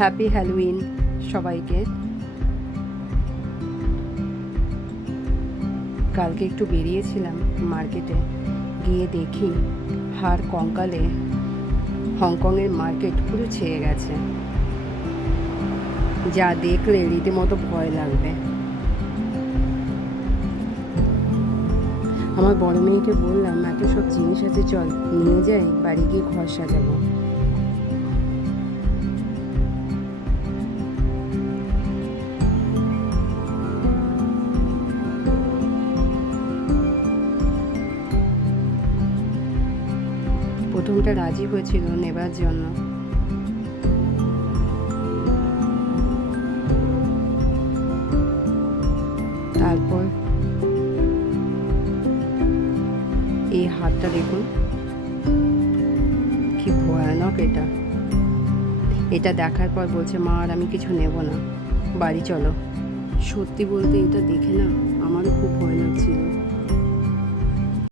Happy Halloween সবাইকে। কালকে একটু বেরিয়েছিলাম মার্কেটে, গিয়ে দেখি হাড় কঙ্কালে হংকংয়ের মার্কেট পুরো ছেয়ে গেছে। যা দেখলে রীতিমতো ভয় লাগবে। আমার বড় মেয়েকে বললাম, এত সব জিনিস আছে, চল নিয়ে যাই, বাড়ি গিয়ে ঘর সাজাবো। প্রথমটা রাজি হয়েছিল নেবার জন্য, তারপর এই হাতটা দেখুন কি ভয়ানক। এটা দেখার পর বলছে, মা আর আমি কিছু নেব না, বাড়ি চলো। সত্যি বলতে এটা দেখে না আমারও খুব ভয় লাগছিল।